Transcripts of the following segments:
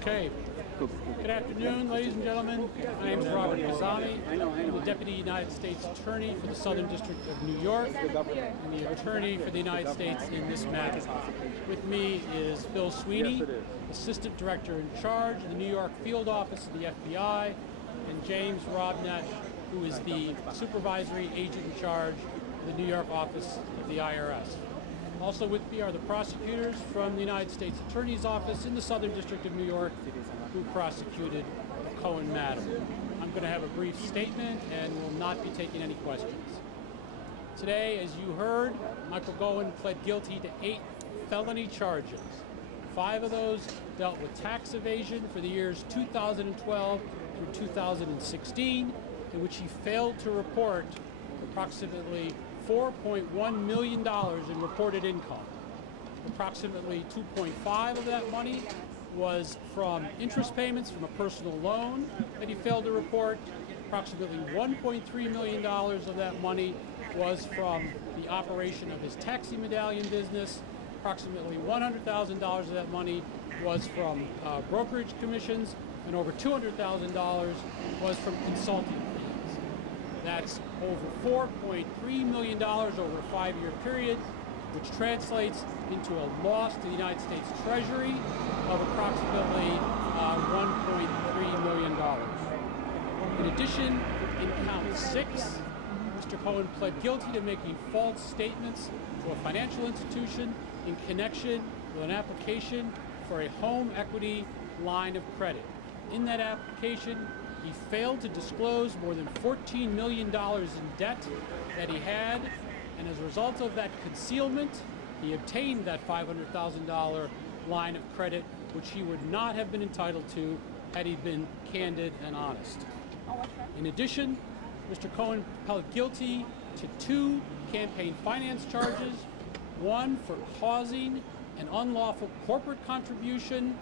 Okay. Good afternoon, ladies and gentlemen. My name is Robert Kazami. I'm the Deputy United States Attorney for the Southern District of New York and the Attorney for the United States in this matter. With me is Bill Sweeney, Assistant Director in Charge of the New York Field Office of the FBI, and James Robnett, who is the Supervisory Agent in Charge of the New York Office of the IRS. Also with me are the prosecutors from the United States Attorney's Office in the Southern District of New York who prosecuted the Cohen matter. I'm going to have a brief statement and will not be taking any questions. Today, as you heard, Michael Cohen pled guilty to 8 felony charges. 5 of those dealt with tax evasion for the years 2012 through 2016, in which he failed to report approximately $4.1 million in reported income. Approximately 2.5 of that money was from interest payments from a personal loan that he failed to report. Approximately $1.3 million of that money was from the operation of his taxi medallion business. Approximately $100,000 of that money was from brokerage commissions, and over $200,000 was from consulting fees. That's over $4.3 million over a 5-year period, which translates into a loss to the United States Treasury of approximately $1.3 million. In addition, in count 6, Mr. Cohen pled guilty to making false statements to a financial institution in connection with an application for a home equity line of credit. In that application, he failed to disclose more than $14 million in debt that he had, and as a result of that concealment, he obtained that $500,000 line of credit, which he would not have been entitled to had he been candid and honest. In addition, Mr. Cohen pled guilty to 2 campaign finance charges, one for causing an unlawful corporate contribution,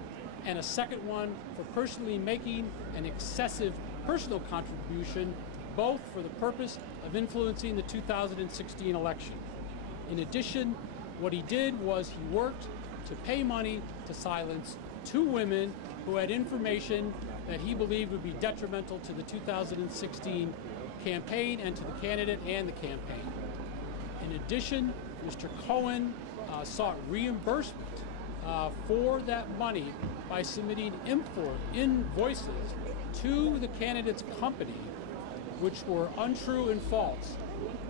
and a second one for personally making an excessive personal contribution, both for the purpose of influencing the 2016 election. In addition, what he did was he worked to pay money to silence 2 women who had information that he believed would be detrimental to the 2016 campaign and to the candidate and the campaign. In addition, Mr. Cohen sought reimbursement for that money by submitting invoices to the candidate's company, which were untrue and false.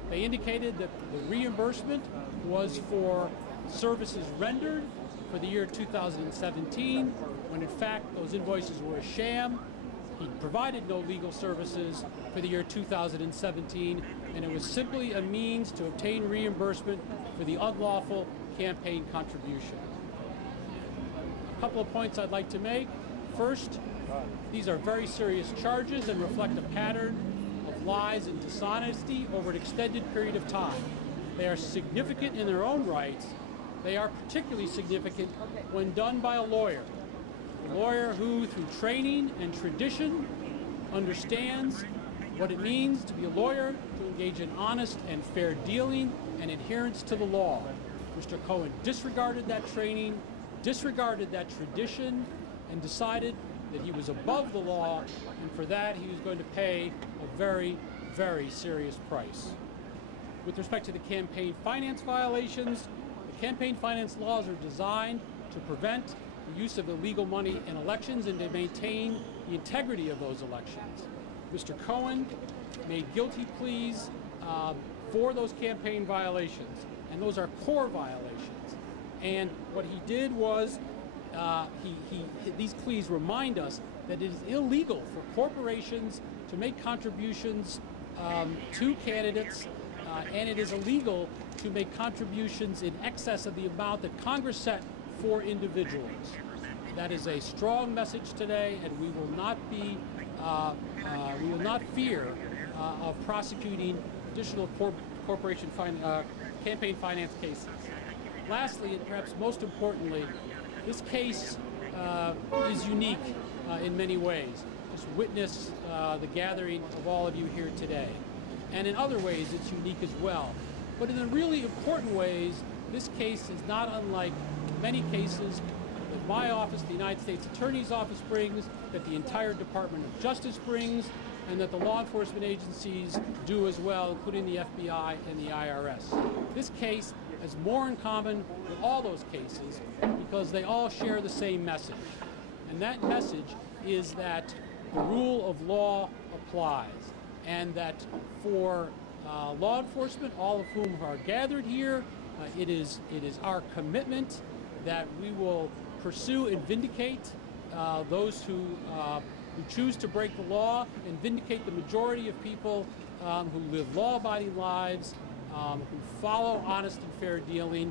They indicated that the reimbursement was for services rendered for the year 2017, when in fact those invoices were a sham. He provided no legal services for the year 2017, and it was simply a means to obtain reimbursement for the unlawful campaign contribution. A couple of points I'd like to make. First, these are very serious charges and reflect a pattern of lies and dishonesty over an extended period of time. They are significant in their own rights. They are particularly significant when done by a lawyer who, through training and tradition, understands what it means to be a lawyer, to engage in honest and fair dealing and adherence to the law. Mr. Cohen disregarded that training, disregarded that tradition, and decided that he was above the law, and for that he was going to pay a very, very serious price. With respect to the campaign finance violations, the campaign finance laws are designed to prevent the use of illegal money in elections and to maintain the integrity of those elections. Mr. Cohen made guilty pleas for those campaign violations, and those are core violations. And what he did was these pleas remind us that it is illegal for corporations to make contributions to candidates, and it is illegal to make contributions in excess of the amount that Congress set for individuals. That is a strong message today, and we will not fear of prosecuting additional campaign finance cases. Lastly, and perhaps most importantly, this case is unique in many ways. Just witness the gathering of all of you here today. And in other ways, it's unique as well. But in the really important ways, this case is not unlike many cases my office, the United States Attorney's Office brings, that the entire Department of Justice brings, and that the law enforcement agencies do as well, including the FBI and the IRS. This case has more in common with all those cases because they all share the same message. And that message is that the rule of law applies, and that for law enforcement, all of whom are gathered here, it is our commitment that we will pursue and vindicate those who choose to break the law, and vindicate the majority of people who live law-abiding lives, who follow honest and fair dealing,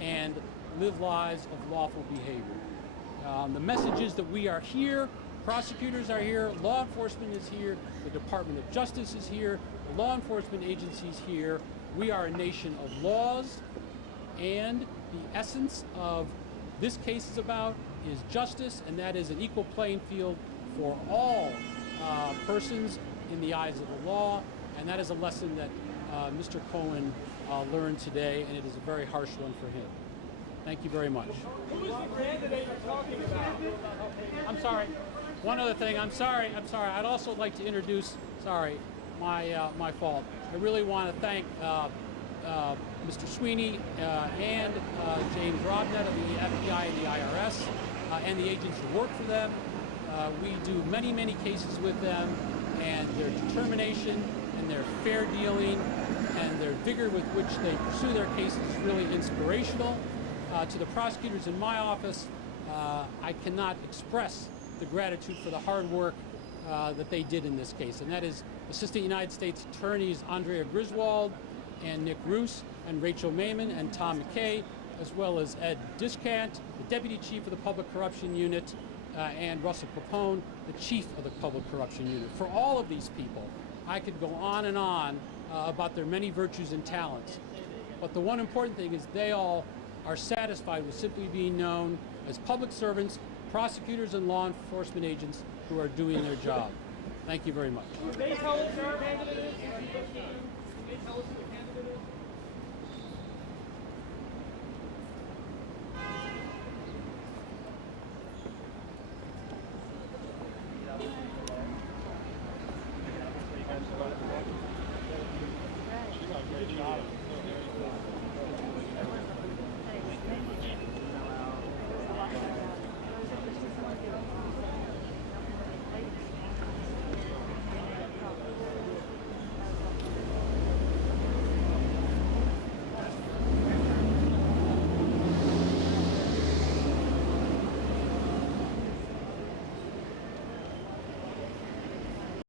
and live lives of lawful behavior. The message is that we are here, prosecutors are here, law enforcement is here, the Department of Justice is here, the law enforcement agencies here. We are a nation of laws, and the essence of this case is about is justice, and that is an equal playing field for all persons in the eyes of the law, and that is a lesson that Mr. Cohen learned today, and it is a very harsh one for him. Thank you very much. Who is the candidate you're talking about? I'm sorry. One other thing. I'm sorry. I'd also like to introduce. Sorry, my fault. I really want to thank Mr. Sweeney and James Robnett of the FBI and the IRS and the agents who work for them. We do many cases with them, and their determination and their fair dealing and their vigor with which they pursue their cases is really inspirational. To the prosecutors in my office, I cannot express the gratitude for the hard work that they did in this case, and that is Assistant United States Attorneys Andrea Griswold and Nick Roos and Rachel Maiman and Tom McKay, as well as Ed Discant, the Deputy Chief of the Public Corruption Unit, and Russell Capone, the Chief of the Public Corruption Unit. For all of these people, I could go on and on about their many virtues and talents, but the one important thing is they all are satisfied with simply being known as public servants, prosecutors, and law enforcement agents who are doing their job. Thank you very much. They told your candidate